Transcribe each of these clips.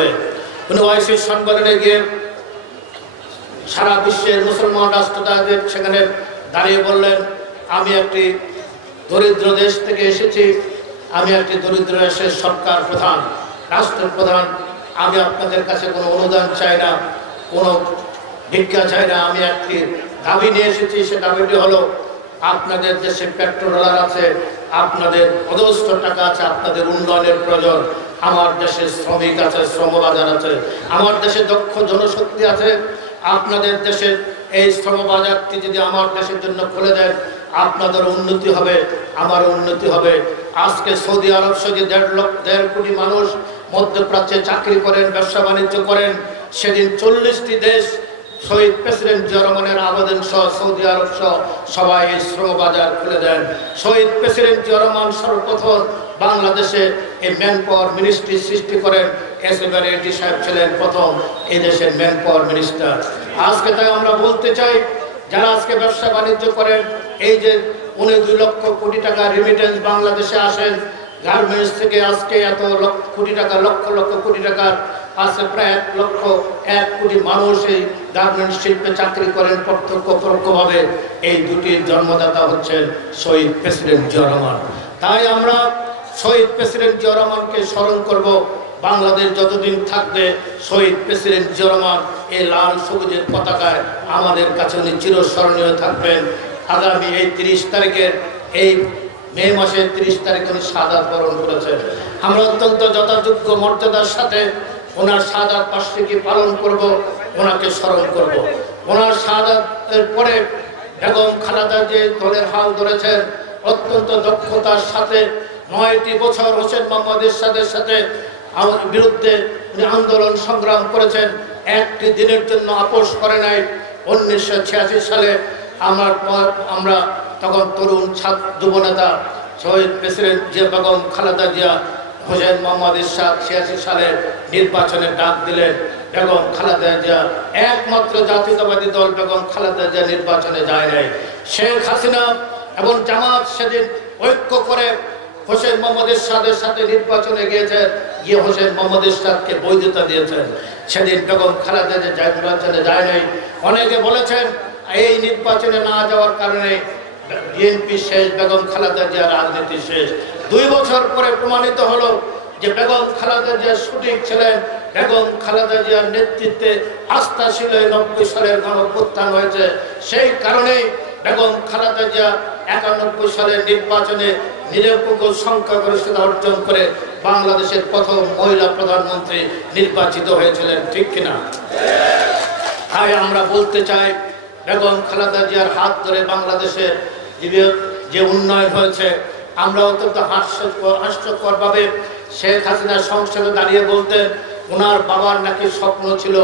হয়ে উনি ওআইসি সম্মেলনে গিয়ে সারা বিশ্বের মুসলমান রাষ্ট্রদাদের সেখানে দাঁড়িয়ে বললেন, আমি একটি দরিদ্র দেশ থেকে এসেছি, আমি একটি দরিদ্র দেশের সরকার প্রধান, রাষ্ট্রপ্রধান, আমি আপনাদের কাছে কোনো অনুদান চাই না, কোনো ভিক্ষা চাই না, আমি একটি দাবি নিয়ে এসেছি। সে দাবিটি হলো, আপনাদের দেশে পেট্রোডলার আছে, আপনাদের অজস্র টাকা আছে, আপনাদের উন্নয়নের প্রয়োজন। আমার দেশে শ্রমিক আছে, শ্রমবাজার আছে, আমার দেশে দক্ষ জনশক্তি আছে, আপনাদের দেশের এই শ্রমবাজারটি যদি আমার দেশের জন্য খুলে দেন, আপনাদের উন্নতি হবে, আমার উন্নতি হবে। আজকে সৌদি আরব সঙ্গে 1.5 কোটি মানুষ মধ্যপ্রাচ্যে চাকরি করেন, ব্যবসা বাণিজ্য করেন। সেদিন 40টি দেশ শহীদ প্রেসিডেন্ট জিয়া রহমানের আবেদন সহ সৌদি আরব সহ সবাই এই শ্রমবাজার খুলে দেন। শহীদ প্রেসিডেন্ট জিয়া রহমান সর্বপ্রথম বাংলাদেশে এই ম্যান পাওয়ার মিনিস্ট্রি সৃষ্টি করেন। এসএফআর এটি সাহেব ছিলেন প্রথম এই দেশের ম্যান পাওয়ার মিনিস্টার। আজকে তাই আমরা বলতে চাই, যারা আজকে ব্যবসা বাণিজ্য করেন, এই যে 2 লক্ষ কোটি টাকা রিমিটেন্স বাংলাদেশে আসেন গার্মেন্টস থেকে, আজকে এত কোটি টাকা, লক্ষ লক্ষ কোটি টাকার আছে, প্রায় 1 কোটি মানুষ এই গার্মেন্টস শিল্পে চাকরি করেন প্রত্যক্ষ পরোক্ষভাবে। এই দুটির জন্মদাতা হচ্ছেন শহীদ প্রেসিডেন্ট জিয়া রহমান। তাই আমরা শহীদ প্রেসিডেন্ট জিয়া রহমানকে স্মরণ করব। বাংলাদেশ যতদিন থাকবে, শহীদ প্রেসিডেন্ট জিয়া রহমান এই লাল সবুজের পতাকায় আমাদের কাছে উনি চিরস্মরণীয় থাকবেন। আগামী এই 30 তারিখের, এই মে মাসের 30 তারিখে উনি শাহাদাত বরণ করেছেন। আমরা অত্যন্ত যথাযোগ্য মর্যাদার সাথে ওনার শাহাদাত বার্ষিকী পালন করব, ওনাকে স্মরণ করব। ওনার শাহাদাতের পরে বেগম খালেদা যে দলের হাল ধরেছেন, অত্যন্ত দক্ষতার সাথে 9টি বছর হোসেন মোহাম্মদ এরশাদের সাথে আমার বিরুদ্ধে উনি আন্দোলন সংগ্রাম করেছেন, একটি দিনের জন্য আপোষ করে নাই। 1986 সালে আমরা তখন তরুণ ছাত্র যুবনেতা শহীদ প্রেসিডেন্ট জিয়া বেগম খালেদা জিয়া হোসেন মোহাম্মদ এরশাদ 86 সালে নির্বাচনে ডাক দিলেন। বেগম খালেদা জিয়া একমাত্র জাতীয়তাবাদী দল বেগম খালেদা জিয়া নির্বাচনে যায় নাই। শেখ হাসিনা এবং জামাত সেদিন ঐক্য করে হোসেন মোহাম্মদ এরশাদের সাথে নির্বাচনে গিয়েছেন, গিয়ে হোসেন মোহাম্মদ এরশাদকে বৈধতা দিয়েছেন। সেদিন বেগম খালেদা জিয়া নির্বাচনে যায় নাই। অনেকে বলেছেন এই নির্বাচনে না যাওয়ার কারণে বিএনপি শেষ, বেগম খালেদা জিয়ার রাজনীতি শেষ। 2 বছর পরে প্রমাণিত হলো যে বেগম খালেদা জিয়া সঠিক ছিলেন। বেগম খালেদা জিয়ার নেতৃত্বে আস্থা ছিল 90 সালের গণঅভ্যুত্থান হয়েছে। সেই কারণেই বেগম খালেদা জিয়া 91 সালের নির্বাচনে নিরপেক্ষ সংখ্যাগরিষ্ঠতা অর্জন করে বাংলাদেশের প্রথম মহিলা প্রধানমন্ত্রী নির্বাচিত হয়েছিলেন। ঠিক কিনা? তাই আমরা বলতে চাই, বেগম খালেদা জিয়ার হাত ধরে বাংলাদেশে যে উন্নয়ন হয়েছে, আমরা অত্যন্ত হাস্যকরভাবে শেখ হাসিনা সংসদে দাঁড়িয়ে বলতেন ওনার বাবার নাকি স্বপ্ন ছিল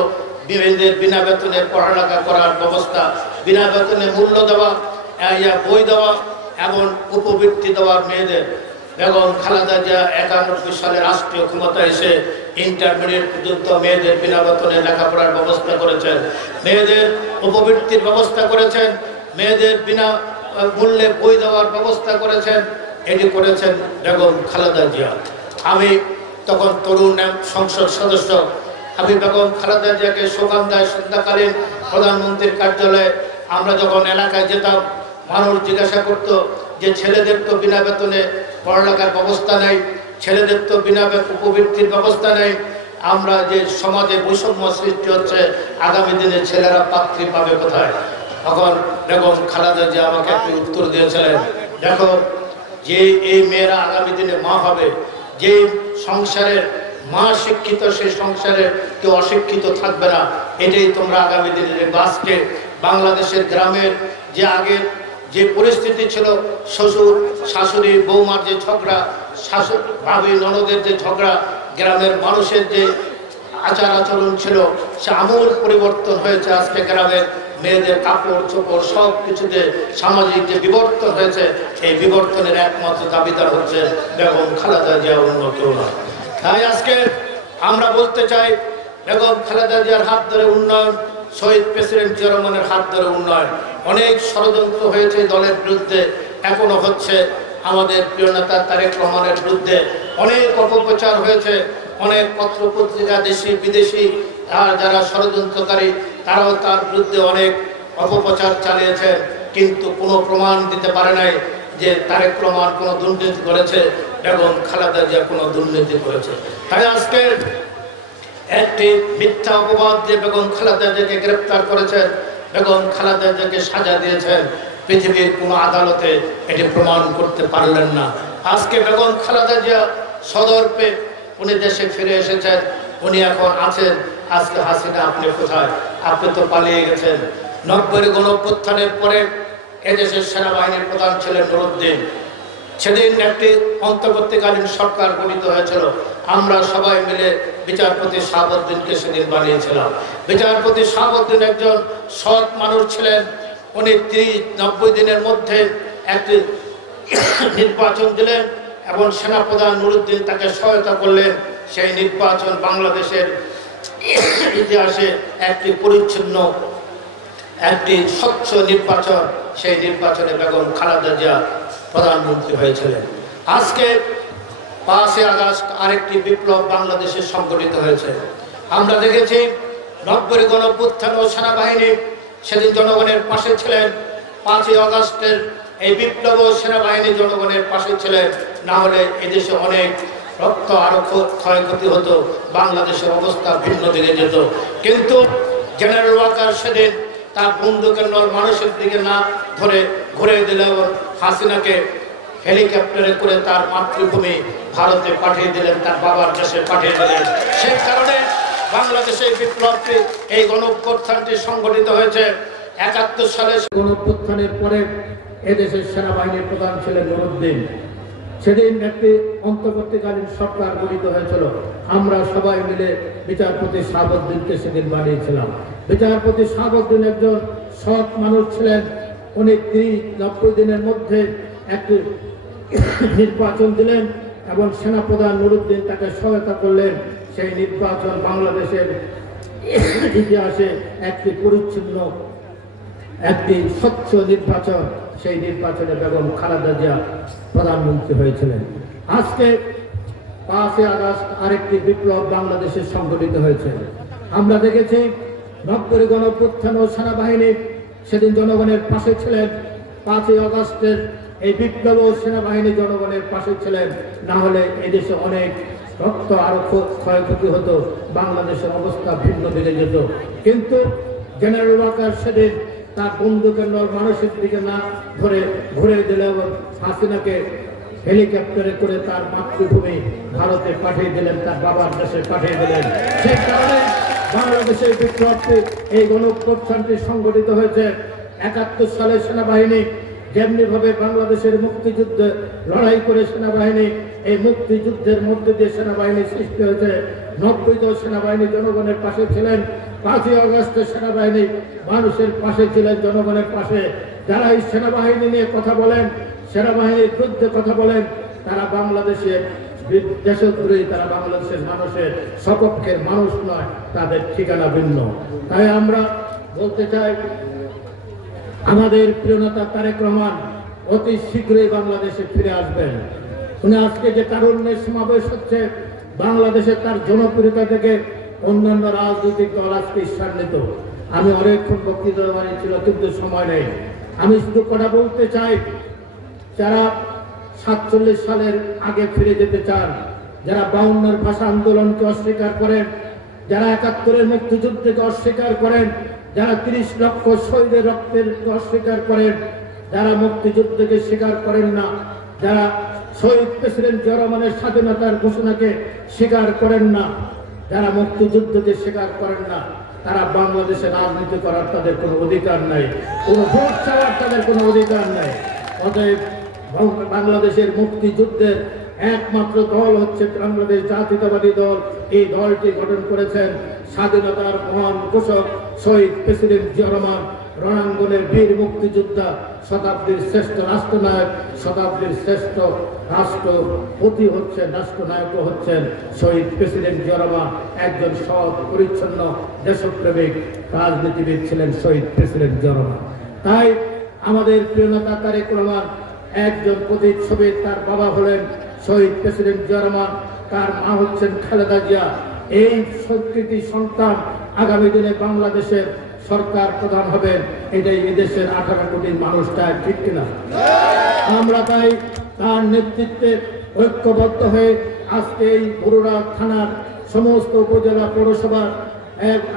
মেয়েদের বিনা বেতনে পড়ালেখা করার ব্যবস্থা, বিনা বেতনে মূল্য দেওয়া, বই দেওয়া এবং উপবৃত্তি দেওয়ার মেয়েদের। বেগম খালেদা জিয়া 91 সালে রাষ্ট্রীয় ক্ষমতা এসে ইন্টারমিডিয়েট পর্যন্ত মেয়েদের বিনা বেতনে লেখাপড়ার ব্যবস্থা করেছেন, মেয়েদের উপবৃত্তির ব্যবস্থা করেছেন, মেয়েদের বিনা মূল্যে বই দেওয়ার ব্যবস্থা করেছেন। এটি করেছেন বেগম খালেদা জিয়া। আমি তখন তরুণ সংসদ সদস্য, আমি বেগম খালেদা জিয়াকে সুগন্ধায় সন্ধ্যাকালীন প্রধানমন্ত্রীর কার্যালয়ে আমরা যখন এলাকায় যেতাম, মানুষ জিজ্ঞাসা করতো যে ছেলেদের তো বিনা বেতনে পড়ালেখার ব্যবস্থা নেই, ছেলেদের তো বিনা উপবৃত্তির ব্যবস্থা নেই, আমরা যে সমাজে বৈষম্য সৃষ্টি হচ্ছে, আগামী দিনে ছেলেরা পাত্রী পাবে কোথায়? তখন বেগম খালেদা জিয়া আমাকে একটি উত্তর দিয়েছিলেন, দেখো যে এই মেয়েরা আগামী দিনে মা হবে, যে সংসারের মা শিক্ষিত, সেই সংসারের কেউ অশিক্ষিত থাকবে না। এটাই তোমরা আগামী দিনে বাসকে বাংলাদেশের গ্রামের যে আগের যে পরিস্থিতি ছিল, শ্বশুর শাশুড়ি বৌমার যে ঝগড়া, শাশুড় ভাবি ননদের যে ঝগড়া, গ্রামের মানুষের যে আচার আচরণ ছিল, সে আমূল পরিবর্তন হয়েছে। আজকে গ্রামের মেয়েদের কাপড় চোপড় সব কিছুতে সামাজিক যে বিবর্তন হয়েছে, এই বিবর্তনের একমাত্র দাবিদার হচ্ছে বেগম খালেদা জিয়া, অন্য কেউ না। তাই আজকে আমরা বলতে চাই, বেগম খালেদা জিয়ার হাত ধরে উন্নয়ন, শহীদ প্রেসিডেন্ট জিয়া রহমানের হাত ধরে উন্নয়ন। অনেক ষড়যন্ত্র হয়েছে দলের বিরুদ্ধে, এখনো হচ্ছে। আমাদের প্রিয় নেতা তারেক রহমানের বিরুদ্ধে অনেক অপপ্রচার হয়েছে। অনেক পত্র পত্রিকা দেশি বিদেশি আর যারা ষড়যন্ত্রকারী তারাও তার বিরুদ্ধে অনেক অপপ্রচার চালিয়েছে, কিন্তু কোনো প্রমাণ দিতে পারে নাই যে তারেক রহমান কোনো দুর্নীতি করেছে এবং খালেদা জিয়া কোনো দুর্নীতি করেছে। তাই আজকে একটি মিথ্যা অপবাদ দিয়ে বেগম খালেদা জিয়াকে গ্রেপ্তার করেছেন, বেগম খালেদা জিয়াকে সাজা দিয়েছেন, পৃথিবীর কোনো আদালতে এটি প্রমাণ করতে পারলেন না। আজকে বেগম খালেদা জিয়া সদর্পে উনি দেশে ফিরে এসেছেন, উনি এখন আছেন। আজকে হাসিনা আপনি কোথায়? আপনি তো পালিয়ে গেছেন। 90 গণঅভ্যুত্থানের পরে এদেশের সেনাবাহিনীর প্রধান ছিলেন নুরুদ্দিন। সেদিন একটি অন্তর্বর্তীকালীন সরকার গঠিত হয়েছিল। আমরা সবাই মিলে বিচারপতি শাহাবুদ্দিনকে সেদিন বানিয়েছিলাম। বিচারপতি শাহাবুদ্দিন একজন সৎ মানুষ ছিলেন। উনি 90 দিনের মধ্যে একটি নির্বাচন দিলেন এবং সেনাপ্রধান নুরুদ্দিন তাকে সহায়তা করলেন। সেই নির্বাচন বাংলাদেশের ইতিহাসে একটি পরিচ্ছন্ন, একটি স্বচ্ছ নির্বাচন। সেই নির্বাচনে বেগম খালেদা জিয়া প্রধানমন্ত্রী হয়েছিলেন। আজকে 5 আগস্ট আরেকটি বিপ্লব বাংলাদেশে সংগঠিত হয়েছে। আমরা দেখেছি 90 গণঅভ্যুত্থান ও সেনাবাহিনী সেদিন জনগণের পাশে ছিলেন। 5 আগস্টের এই বিপ্লব ও সেনাবাহিনী জনগণের পাশে ছিলেন, না হলে এদেশে অনেক রক্ত আরো ক্ষয়ক্ষতি হতো, বাংলাদেশের অবস্থা ভিন্ন দিকে যেত। কিন্তু জেনারেল ওয়াকার সেদিন তার বন্দুকের নল মানুষের দিকে না ধরে ঘুরে দিলেন, হাসিনাকে হেলিকপ্টারে করে তার মাতৃভূমি ভারতে পাঠিয়ে দিলেন, তার বাবার দেশে পাঠিয়ে দিলেন। সেই কারণে বাংলাদেশের বিপ্লবটি, এই গণঅভ্যুত্থানটি সংগঠিত হয়েছে। 71 সালে গণঅভ্যুত্থানের পরে এদেশের সেনাবাহিনীর প্রধান ছিলেন নুরুদ্দিন। সেদিন একটি অন্তর্বর্তীকালীন সরকার গঠিত হয়েছিল। আমরা সবাই মিলে বিচারপতি শাহাবুদ্দিনকে সেদিন বানিয়েছিলাম। বিচারপতি শাহাবুদ্দিন একজন সৎ মানুষ ছিলেন। উনি 90 দিনের মধ্যে একটি নির্বাচন দিলেন এবং সেনাপ্রধান নুরুদ্দিন তাকে সহায়তা করলেন। সেই নির্বাচন বাংলাদেশের ইতিহাসে একটি পরিচ্ছন্ন, একটি স্বচ্ছ নির্বাচন। সেই নির্বাচনে বেগম খালেদা জিয়া প্রধানমন্ত্রী হয়েছিলেন। আজকে 5 আগস্ট আরেকটি বিপ্লব বাংলাদেশে সংগঠিত হয়েছে। আমরা দেখেছি 90 গণঅভ্যুত্থান ও সেনাবাহিনী সেদিন জনগণের পাশে ছিলেন। 5 আগস্টের এই বিপ্লব ও সেনাবাহিনী জনগণের পাশে ছিলেন, না হলে এদেশে অনেক রক্ত আরো ক্ষয়ক্ষতি হতো, বাংলাদেশের অবস্থা ভিন্ন দিকে যেত। কিন্তু জেনারেল ওয়াকার সেদিন তার বন্দুকের নল মানুষের দিকে না ধরে ঘুরে দিলেন, হাসিনাকে হেলিকপ্টারে করে তার মাতৃভূমি ভারতে পাঠিয়ে দিলেন, তার বাবার দেশে পাঠিয়ে দিলেন। সেই কারণে বাংলাদেশের বিপ্লবটি, এই গণঅভ্যুত্থানটি সংগঠিত হয়েছে। 71 সালে সেনাবাহিনী যেমনি ভাবে বাংলাদেশের মুক্তিযুদ্ধে লড়াই করে সেনাবাহিনী, এই মুক্তিযুদ্ধের মধ্যে দিয়ে সেনাবাহিনী সৃষ্টি হয়েছে। 90 সেনাবাহিনী জনগণের পাশে ছিলেন। 5 আগস্টে সেনাবাহিনী মানুষের পাশে ছিলেন, জনগণের পাশে। যারা এই সেনাবাহিনী নিয়ে কথা বলেন, সেনাবাহিনীর বিরুদ্ধে কথা বলেন, তারা বাংলাদেশের দেশদ্রোহী, তারা বাংলাদেশের মানুষের সপক্ষের মানুষ নয়, তাদের ঠিকানা ভিন্ন। তাই আমরা বলতে চাই, আমাদের প্রিয় নেতা তারেক রহমান অতি শীঘ্রই বাংলাদেশে ফিরে আসবেন। উনি আজকে যে তারুণ্যের সমাবেশ হচ্ছে, বাংলাদেশে তার জনপ্রিয়তা থেকে অন্যান্য রাজনৈতিক দল আজকে ঈর্ষান্বিত। আমি অনেকক্ষণ বক্তৃতা বানিয়েছিল, কিন্তু সময় নেই। আমি শুধু কথা বলতে চাই, যারা 47 সালের আগে ফিরে যেতে চান, যারা 52 ভাষা আন্দোলনকে অস্বীকার করেন, যারা 71 মুক্তিযুদ্ধকে অস্বীকার করেন, যারা 30 লক্ষ শহীদের রক্তের অস্বীকার করেন, যারা মুক্তিযুদ্ধকে স্বীকার করেন না, যারা শহীদ প্রেসিডেন্ট জিয়া রহমানের স্বাধীনতার ঘোষণাকে স্বীকার করেন না, যারা মুক্তিযুদ্ধকে স্বীকার করেন না, তারা বাংলাদেশে রাজনীতি করার তাদের কোনো অধিকার নাই, কোনো ভোট চাওয়ার তাদের কোনো অধিকার নাই। অতএব বাংলাদেশের মুক্তিযুদ্ধের একমাত্র দল হচ্ছে বাংলাদেশ জাতীয়তাবাদী দল। এই দলটি গঠন করেছেন স্বাধীনতার মহান ঘোষক শহীদ প্রেসিডেন্ট জিয়া রহমান, রণাঙ্গনের বীর মুক্তিযোদ্ধা, শতাব্দীর শ্রেষ্ঠ রাষ্ট্রনায়ক, শতাব্দীর শ্রেষ্ঠ রাষ্ট্রপতি হচ্ছেন, রাষ্ট্রনায়ক হচ্ছেন শহীদ প্রেসিডেন্ট জিয়া রহমান। একজন সৎ পরিচ্ছন্ন দেশপ্রেমিক রাজনীতিবিদ ছিলেন শহীদ প্রেসিডেন্ট জিয়া রহমান। তাই আমাদের প্রিয় নেতা তারেক রহমান একজন প্রতিচ্ছবি। তার বাবা হলেন শহীদ প্রেসিডেন্ট জিয়া রহমান, তার মা হচ্ছেন খালেদা জিয়া। এই সংস্কৃতি সন্তান আগামী দিনে বাংলাদেশের সরকার প্রধান হবেন, এটাই এদেশের 18 কোটি মানুষ চায়, ঠিক কিনা? আমরা তাই তার নেতৃত্বে ঐক্যবদ্ধ হয়ে আজকে এই বরুড়া থানার সমস্ত উপজেলা পৌরসভা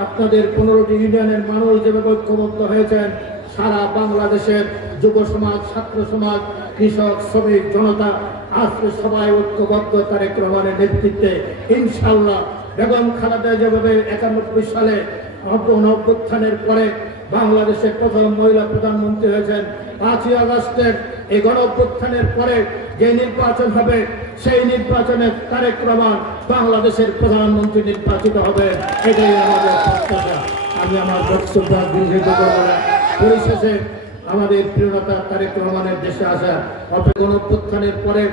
আপনাদের 15টি ইউনিয়নের মানুষ যেভাবে ঐক্যবদ্ধ হয়েছেন, সারা বাংলাদেশের যুব সমাজ, ছাত্র সমাজ, কৃষক, শ্রমিক জনতা আজকে সবাই ঐক্যবদ্ধ তারেক রহমানের নেতৃত্বে ইনশাআল্লাহ বেগম খালেদা যেভাবে 91 সালে অভ্যুত্থানের পরে বাংলাদেশের প্রথম মহিলা প্রধানমন্ত্রী হয়েছেন, 5ই আগস্টের এই গণঅভ্যুত্থানের পরে যে নির্বাচন হবে সেই নির্বাচনে তারেক রহমান বাংলাদেশের প্রধানমন্ত্রী নির্বাচিত হবে, এটাই আমাদের প্রত্যাশা। আমি আমার বক্তব্য দীর্ঘায়িত করব না। পরিশেষে আমাদের প্রিয়নেতা তারেক রহমানের দেশে আসা গণঅভ্যুত্থানের পরে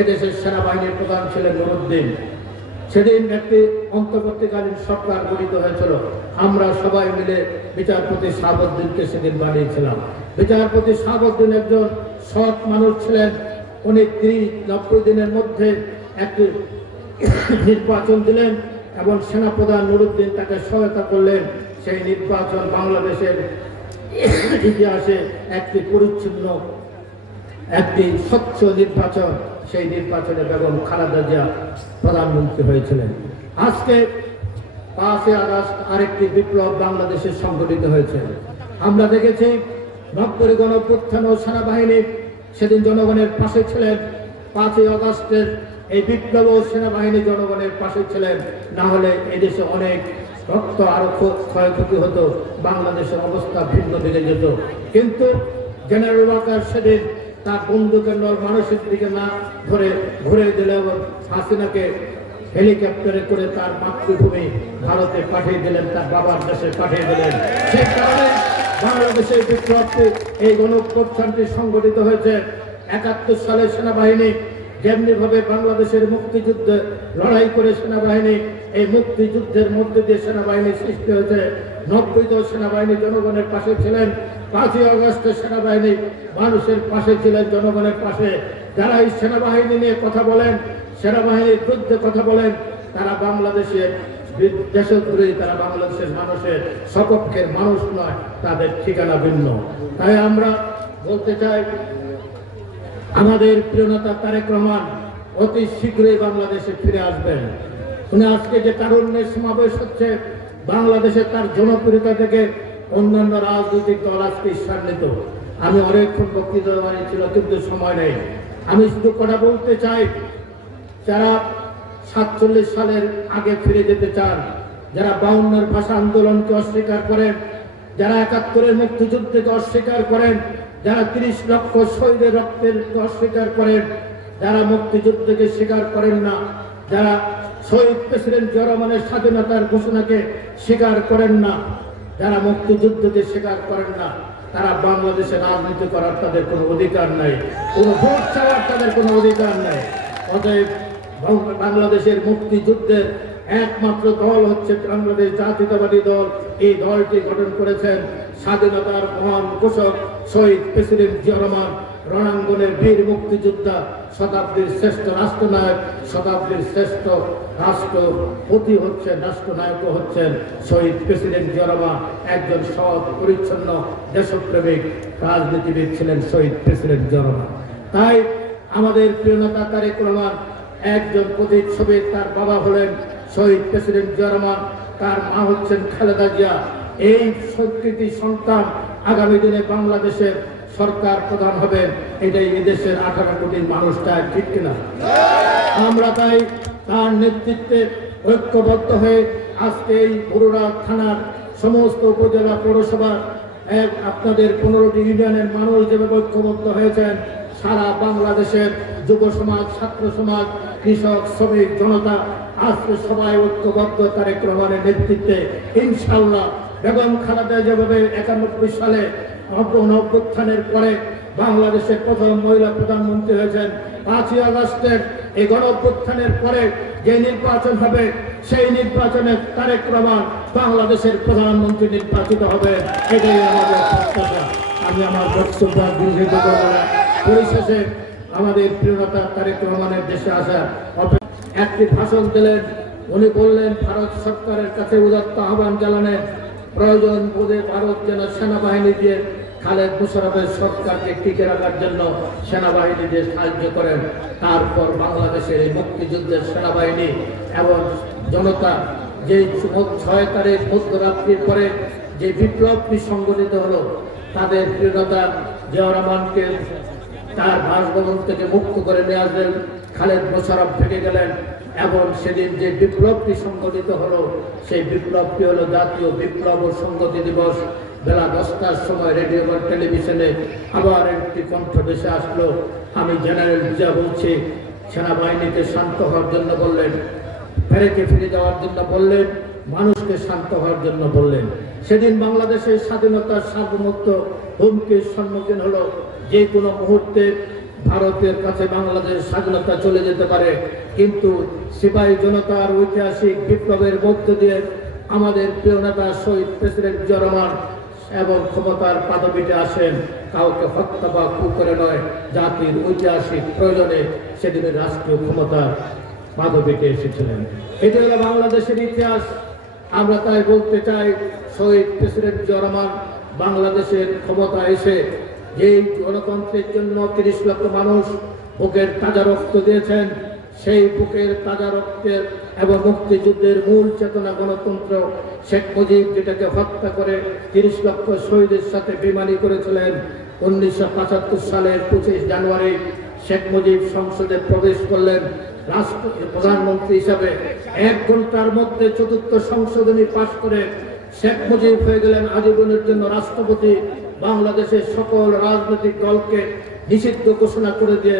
এদেশের সেনাবাহিনীর প্রধান ছিলেন নুরুদ্দিন। সেদিন একটি অন্তর্বর্তীকালীন সরকার গঠিত হয়েছিল। আমরা সবাই মিলে বিচারপতি শাহাবুদ্দিনকে সেদিন বানিয়েছিলাম। বিচারপতি শাহাবুদ্দিন একজন সৎ মানুষ ছিলেন। উনি 30-90 দিনের মধ্যে একটি নির্বাচন দিলেন এবং সেনাপ্রধান নুরুদ্দিন তাকে সহায়তা করলেন। সেই নির্বাচন বাংলাদেশের ইতিহাসে একটি পরিচ্ছন্ন, একটি স্বচ্ছ নির্বাচন। সেই নির্বাচনে বেগম খালেদা জিয়া প্রধানমন্ত্রী হয়েছিলেন। আজকে 5ই আগস্ট আরেকটি বিপ্লব বাংলাদেশে সংঘটিত হয়েছে। আমরা দেখেছি 90 গণঅভ্যুত্থান ও সেনাবাহিনী সেদিন জনগণের পাশে ছিলেন। 5ই আগস্টের এই বিপ্লব ও সেনাবাহিনী জনগণের পাশে ছিলেন, না হলে এদেশে অনেক রক্ত আরো ক্ষয়ক্ষতি হতো, বাংলাদেশের অবস্থা ভিন্ন দিকে যেত। কিন্তু জেনারেল ওয়াকার সেদিন তার বন্দুকের নল মানুষের দিকে না ধরে ঘুরে দিল এবং হাসিনাকে হেলিকপ্টারে করে তার মাতৃভূমি ভারতে পাঠিয়ে দিলেন, তার বাবার দেশে পাঠিয়ে দিলেন। সেই কারণে বাংলাদেশের বিপ্লবটি, এই গণঅভ্যুত্থানটি সংগঠিত হয়েছে। 71 সালে সেনাবাহিনী যেমনি ভাবে বাংলাদেশের মুক্তিযুদ্ধে লড়াই করে সেনাবাহিনী, এই মুক্তিযুদ্ধের মধ্যে দিয়ে সেনাবাহিনী সৃষ্টি হয়েছে। 90 সেনাবাহিনী জনগণের পাশে ছিলেন। 5ই আগস্টে সেনাবাহিনী মানুষের পাশে ছিলেন, জনগণের পাশে। যারা এই সেনাবাহিনী নিয়ে কথা বলেন, সেনাবাহিনীর বিরুদ্ধে কথা বলেন, তারা বাংলাদেশের দেশদ্রোহী, তারা বাংলাদেশের মানুষের সপক্ষের মানুষ নয়, তাদের ঠিকানা ভিন্ন। তাই আমরা বলতে চাই, আমাদের প্রিয়নেতা তারেক রহমান অতি শীঘ্রই বাংলাদেশে ফিরে আসবেন। উনি আজকে যে তারুণ্যের সমাবেশ হচ্ছে, বাংলাদেশে তার জনপ্রিয়তা থেকে অন্যান্য রাজনৈতিক দল আজকে ঈর্ষান্বিত। আমি অনেকক্ষণ বক্তৃতা বানিয়েছিল, কিন্তু সময় নেই। আমি শুধু কথা বলতে চাই, যারা 47 সালের আগে ফিরে যেতে চান, যারা 52-এর ভাষা আন্দোলনকে অস্বীকার করেন, যারা 71-এর মুক্তিযুদ্ধকে অস্বীকার করেন, যারা 30 লক্ষ শহীদের রক্তের অস্বীকার করেন, যারা মুক্তিযুদ্ধকে স্বীকার করেন না, যারা শহীদ প্রেসিডেন্ট জিয়া রহমানের স্বাধীনতার ঘোষণাকে স্বীকার করেন না, যারা মুক্তিযুদ্ধকে স্বীকার করেন না, তারা বাংলাদেশে রাজনীতি করার তাদের কোনো অধিকার নাই, কোনো ভোট চাওয়ার তাদের কোনো অধিকার নাই। অতএব বাংলাদেশের মুক্তিযুদ্ধের একমাত্র দল হচ্ছে বাংলাদেশ জাতীয়তাবাদী দল। এই দলটি গঠন করেছেন স্বাধীনতার মহান ঘোষক শহীদ প্রেসিডেন্ট জিয়া রহমান, রণাঙ্গনের বীর মুক্তিযোদ্ধা, শতাব্দীর শ্রেষ্ঠ রাষ্ট্রনায়ক, শতাব্দীর শ্রেষ্ঠ রাষ্ট্রপতি হচ্ছেন, রাষ্ট্রনায়কও হচ্ছেন শহীদ প্রেসিডেন্ট জিয়া রহমান। একজন সৎ, পরিচ্ছন্ন, দেশপ্রেমিক রাজনীতিবিদ ছিলেন শহীদ প্রেসিডেন্ট জিয়া রহমান। তাই আমাদের প্রিয়নেতা তারেক রহমান একজন প্রতিচ্ছবি। তার বাবা হলেন শহীদ প্রেসিডেন্ট জিয়া রহমান, তার মা হচ্ছেন খালেদা জিয়া। এই সংস্কৃতি সন্তান আগামী দিনে বাংলাদেশের সরকার প্রধান হবেন, এটাই এদেশের 18 কোটি মানুষ চায়, ঠিক কিনা? আমরা তাই তার নেতৃত্বে ঐক্যবদ্ধ হয়ে আজকে এই বরুড়া থানার সমস্ত উপজেলা পৌরসভা আপনাদের 15টি ইউনিয়নের মানুষ যেভাবে ঐক্যবদ্ধ হয়েছেন, সারা বাংলাদেশের যুব সমাজ, ছাত্র সমাজ, কৃষক, শ্রমিক জনতা আজকে সবাই ঐক্যবদ্ধ তারেক রহমানের নেতৃত্বে ইনশাআল্লাহ বেগম খালেদা যেভাবে 91 সালে অভ্যুত্থানের পরে বাংলাদেশের প্রথম মহিলা প্রধানমন্ত্রী হয়েছেন, 5ই আগস্টের এই গণঅভ্যুত্থানের পরে যে নির্বাচন হবে সেই নির্বাচনে তারেক রহমান বাংলাদেশের প্রধানমন্ত্রী নির্বাচিত হবে, এটাই আমাদের প্রত্যাশা। আমি আমার বক্তব্য দীর্ঘায়িত করব না। পরিশেষে আমাদের প্রিয়নেতা তারেক রহমানের দেশে আসা একটি ভাষণ দিলেন। উনি বললেন, ভারত সরকারের কাছে উদাত্ত আহ্বান জানালেন, প্রয়োজন বোধে ভারত যেন সেনাবাহিনী দিয়ে খালেদ মুশারফের সরকারকে টিকে রাখার জন্য সেনাবাহিনী দিয়ে সাহায্য করেন। তারপর বাংলাদেশের এই মুক্তিযুদ্ধের সেনাবাহিনী এবং জনতা যে 6 তারিখ মধ্যরাত্রির পরে যে বিপ্লবটি সংগঠিত হলো, তাদের প্রিয়তা জিয়াউর রহমানকে তার বাসভবন থেকে মুক্ত করে নিয়ে আসলেন। খালেদ মোশাররফ থেকে গেলেন এবং সেদিন যে বিপ্লবটি সংগঠিত হলো, সেই বিপ্লবটি হলো জাতীয় বিপ্লব ও সংহতি দিবস। বেলা 10টার সময় রেডিও বা টেলিভিশনে আবার একটি কণ্ঠ ভেসে আসলো। আমি জেনারেল জিয়া বলছি, সেনাবাহিনীকে শান্ত হওয়ার জন্য বললেন, ফেরেকে ফিরে যাওয়ার জন্য বললেন, মানুষকে শান্ত হওয়ার জন্য বললেন। সেদিন বাংলাদেশের স্বাধীনতার সার্বভৌমত্ব হুমকির সম্মুখীন হলো। যে কোনো মুহূর্তে ভারতের কাছে বাংলাদেশ স্বাধীনতা চলে যেতে পারে। কিন্তু সিপাহী জনতার ঐতিহাসিক বিপ্লবের মধ্য দিয়ে আমাদের প্রিয় নেতা শহীদ প্রেসিডেন্ট জিয়া রহমান এবং ক্ষমতার পাদপীঠে আসেন, কাউকে হত্যা বা খুন করে নয়, জাতির ঐতিহাসিক প্রয়োজনে সেদিনের রাষ্ট্রীয় ক্ষমতার পাদপীঠে এসেছিলেন। এটি হলো বাংলাদেশের ইতিহাস। আমরা তাই বলতে চাই, শহীদ প্রেসিডেন্ট জিয়া রহমান বাংলাদেশের ক্ষমতা এসে যেই গণতন্ত্রের জন্য 30 লক্ষ মানুষ বুকের তাজা রক্ত দিয়েছেন, সেই বুকের তাজা রক্তের এবং মুক্তিযুদ্ধের মূল চেতনা গণতন্ত্র, শেখ মুজিব যেটাকে হত্যা করে 30 লক্ষ শহীদের সাথে বেইমানি করেছিলেন। 1975 সালের 25 জানুয়ারি শেখ মুজিব সংসদে প্রবেশ করলেন প্রধানমন্ত্রী হিসাবে। 1 ঘন্টার মধ্যে 4র্থ সংশোধনী পাশ করে শেখ মুজিব হয়ে গেলেন আজীবনের জন্য রাষ্ট্রপতি। বাংলাদেশের সকল রাজনৈতিক দলকে নিষিদ্ধ ঘোষণা করে দিয়ে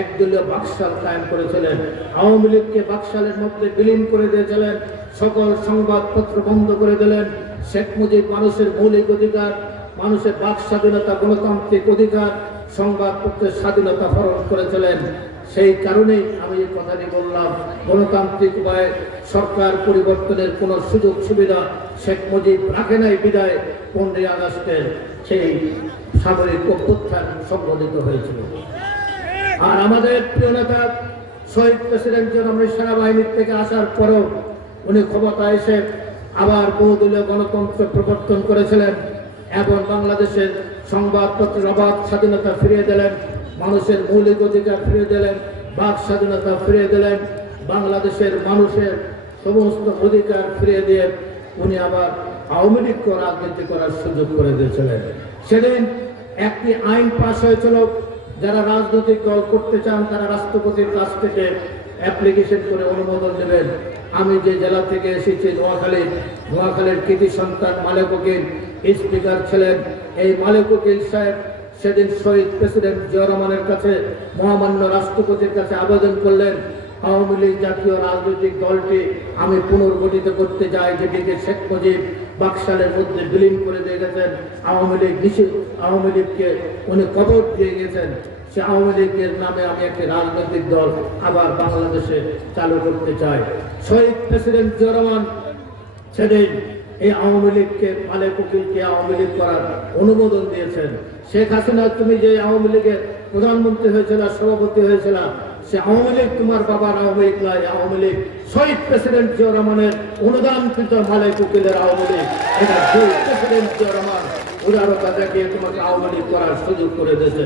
একদলীয় বাকশাল কায়েম করেছিলেন। আওয়ামী লীগকে বাকশালের মধ্যে বিলীন করে দিয়েছিলেন। সকল সংবাদপত্র বন্ধ করে দিলেন। শেখ মুজিব মানুষের মৌলিক অধিকার, মানুষের বাক স্বাধীনতা, গণতান্ত্রিক অধিকার, সংবাদপত্রের স্বাধীনতা হরণ করেছিলেন। সেই কারণেই আমি এই কথাটি বললাম, গণতান্ত্রিক উপায়ে সরকার পরিবর্তনের কোনো সুযোগ সুবিধা শেখ মুজিব রাখে নাই বিদায় 15ই আগস্টের সেই সামরিক অভ্যুত্থান সংঘটিত হয়েছিল। আর আমাদের প্রিয় নেতা শহীদ প্রেসিডেন্ট জিয়া রহমান সেনাবাহিনীর থেকে আসার পরেও উনি ক্ষমতায় এসে আবার বহুদলীয় গণতন্ত্র প্রবর্তন করেছিলেন এবং বাংলাদেশের সংবাদপত্রের অবাধ স্বাধীনতা ফিরিয়ে দিলেন, মানুষের মৌলিক অধিকার ফিরিয়ে দিলেন, বাক স্বাধীনতা ফিরিয়ে দিলেন, বাংলাদেশের মানুষের সমস্ত অধিকার ফিরিয়ে দিয়ে উনি আবার আওয়ামী লীগকে রাজনীতি করার সুযোগ করে দিয়েছিলেন। সেদিন একটি আইন পাশ হয়েছিল, যারা রাজনৈতিক দল করতে চান তারা রাষ্ট্রপতির কাছ থেকে অ্যাপ্লিকেশন করে অনুমোদন নেবেন। আমি যে জেলা থেকে এসেছি নোয়াখালীর কৃতি সন্তান মালেক উকিল স্পিকার ছিলেন। এই মালেক উকিল সাহেব সেদিন শহীদ প্রেসিডেন্ট জিয়া রহমানের কাছে, মহামান্য রাষ্ট্রপতির কাছে আবেদন করলেন, আওয়ামী লীগ জাতীয় রাজনৈতিক দলটি আমি পুনর্গঠিত করতে যাই, যেটিকে শেখ মুজিব বাকশালের মধ্যে বিলীন করে দিয়ে গেছেন। আওয়ামী লীগকে উনি কবর দিয়ে গেছেন। সে আওয়ামী লীগের নামে আমি একটি রাজনৈতিক দল আবার বাংলাদেশে চালু করতে চাই। শহীদ প্রেসিডেন্ট জিয়া রহমান সেদিন এই আওয়ামী লীগকে, মালেক উকিলকে আওয়ামী লীগ করার অনুমোদন দিয়েছেন। শেখ হাসিনা, তুমি যে আওয়ামী লীগের প্রধানমন্ত্রী হয়েছিল, সভাপতি হয়েছিল, সে আওয়ামী লীগ তোমার বাবার আওয়ামী লীগ নয়, আওয়ামী লীগ শহীদ প্রেসিডেন্ট জিয়া রহমানের অনুদানকৃত মালেক উকিলের আওয়ামী লীগ। এটা শহীদ প্রেসিডেন্ট জিয়া রহমান উদারতা দেখিয়ে তোমাকে আওয়ামী লীগ করার সুযোগ করে দিয়েছে।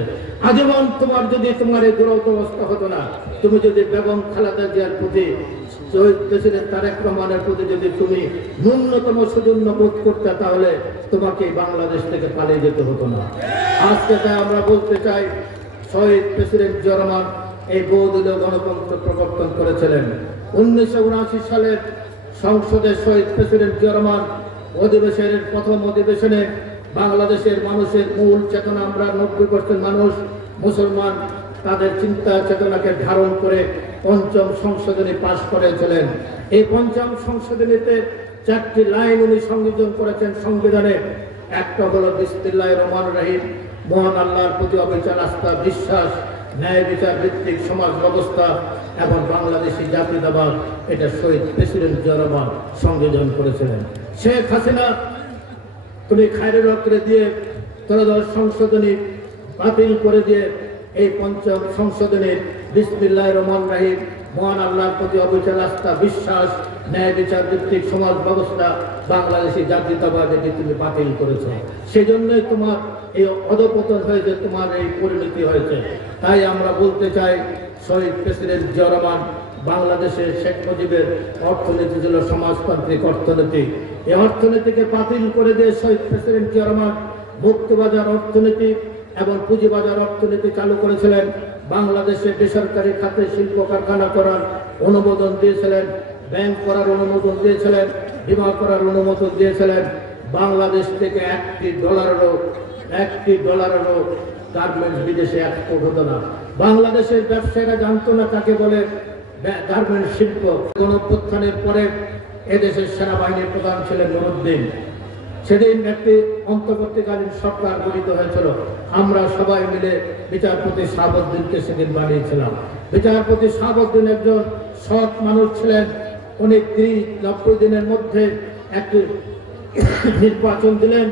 আজীবন তোমার যদি তোমার এই দুরবস্থা হতো না, তুমি যদি বেগম খালেদা জিয়ার প্রতি, শহীদ প্রেসিডেন্ট তারেক রহমানের প্রতি যদি তুমি ন্যূনতম সৌজন্য বোধ করতে, তাহলে তোমাকে বাংলাদেশ থেকে পালিয়ে যেতে হতো না। আজকে তাই আমরা বলতে চাই, শহীদ প্রেসিডেন্ট জিয়া রহমান এই বহুদলীয় গণতন্ত্র প্রবর্তন করেছিলেন। 1979 সালের সংসদে শহীদ প্রেসিডেন্ট জিয়া রহমান অধিবেশনের প্রথম অধিবেশনে বাংলাদেশের মানুষের মূল চেতনা, আমরা 90% মানুষ মুসলমান, তাদের চিন্তা চেতনাকে ধারণ করে পঞ্চম সংশোধনী পাশ করেছিলেন। এই পঞ্চম সংশোধনীতে 4টি লাইন উনি সংযোজন করেছেন সংবিধানে। একটা হলো বিসমিল্লাহির রহমানির রহিম, মহান আল্লাহর প্রতি অবিচল আস্থা, বিশ্বাস, ন্যায় বিচার ভিত্তিক সমাজ ব্যবস্থা এবং বাংলাদেশি জাতীয়তাবাদ। এটা শহীদ প্রেসিডেন্ট জিয়া রহমান সংযোজন করেছিলেন। শেখ হাসিনা তুমি খায়রুল হকরে দিয়ে 13 সংশোধনী বাতিল করে দিয়ে এই পঞ্চম সংশোধনীর বিসমিল্লাহির রহমানির রহিম, মহান আল্লাহর প্রতি অবিচল আস্থা, বিশ্বাস, ন্যায় বিচার ভিত্তিক সমাজ ব্যবস্থা, বাংলাদেশি জাতীয়তাবাদ এটি তুমি বাতিল করেছো। সেজন্যই তোমার এই অধঃপতন হয়েছে, তোমার এই পরিণতি হয়েছে। তাই আমরা বলতে চাই, শহীদ প্রেসিডেন্ট জিয়া রহমান, বাংলাদেশের শেখ মুজিবের অর্থনীতি ছিল সমাজতান্ত্রিক অর্থনীতি। এই অর্থনীতিকে বাতিল করে দিয়ে শহীদ প্রেসিডেন্ট জিয়া রহমান মুক্তবাজার অর্থনীতি এবং পুঁজিবাজার অর্থনীতি চালু করেছিলেন। বাংলাদেশে বেসরকারি খাতে শিল্প কারখানা করার অনুমোদন দিয়েছিলেন, ব্যাংক করার অনুমোদন দিয়েছিলেন, বিমা করার অনুমোদন দিয়েছিলেন। বাংলাদেশ থেকে একটি ডলারেরও গার্মেন্টস বিদেশে এক্সপোর্ট হতো না। বাংলাদেশের ব্যবসায়ীরা জানতো না কাকে বলে গার্মেন্টস শিল্প। গণঅভ্যুত্থানের পরে এদেশের সেনাবাহিনীর প্রধান ছিলেন নুরুদ্দিন। সেদিন একটি অন্তর্বর্তীকালীন সরকার গঠিত হয়েছিল। আমরা সবাই মিলে বিচারপতি শাহাবুদ্দিনকে সেদিন বানিয়েছিলাম। বিচারপতি শাহাবুদ্দিন একজন সৎ মানুষ ছিলেন। উনি 30-90 দিনের মধ্যে একটি নির্বাচন দিলেন